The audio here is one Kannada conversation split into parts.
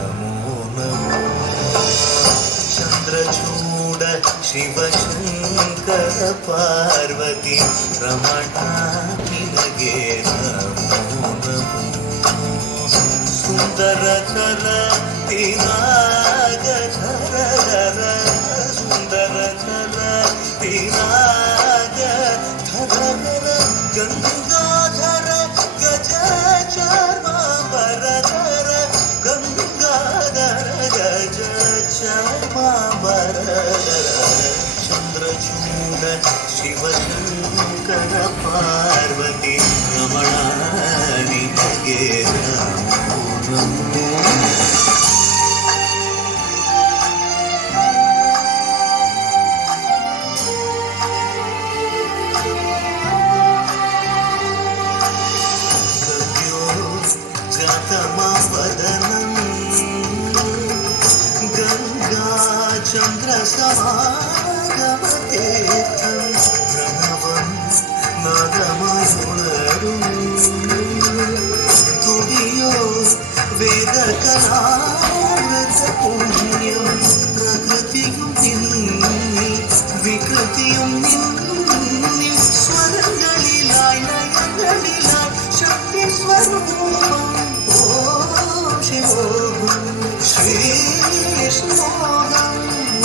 नमो नमो चंद्रचूड शिवशंकर पार्वती रमणा निनगे नमो नमो सुंदरकर तिनागधर सुंदरकर तिनागधर गंगाधर गजचर्मांबरधर गंगाधर गजचर्मांबरधर चंद्रचूड शिवशंकर पार्वती रमणा निनगे नमो नमो चन्द्रसमागमतीर्थं प्रणवं नादमयुणरुं तुडियो वेदकलामृतपुण्यं प्रकृतियुं निन्नि विकृतियुं निन्नि स्वरங்களிലായി ലയങ്ങളിലായി ശക്തി സ്വരൂപം ഓം ശിവോഹം ശ്രീ വിഷ്ണോഹം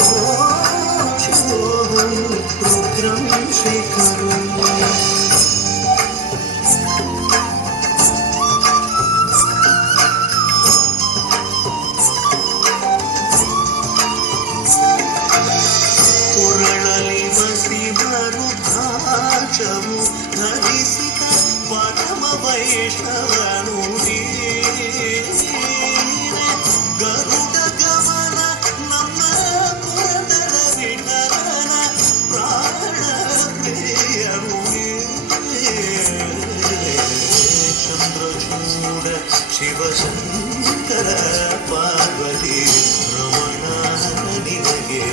ഓം ശിവോഹം രുദ്രം ശേഖരം ಪುರಳಲಿ ವಸಿ ಬರುಧಾಚವು ಧರಿಸಿದ ಪರಮ ವೈಷ್ಣವನು ಗರುಡ ಗಮನ ನಮ್ಮ ಪುರದರ ವಿಠಲನ ಪ್ರಾಣ ಪ್ರಿಯನು ಚಂದ್ರಚೂಡ ಶಿವಶಂಕರ ಪಾರ್ವತಿ ರಮಣ ನಿನಗೆ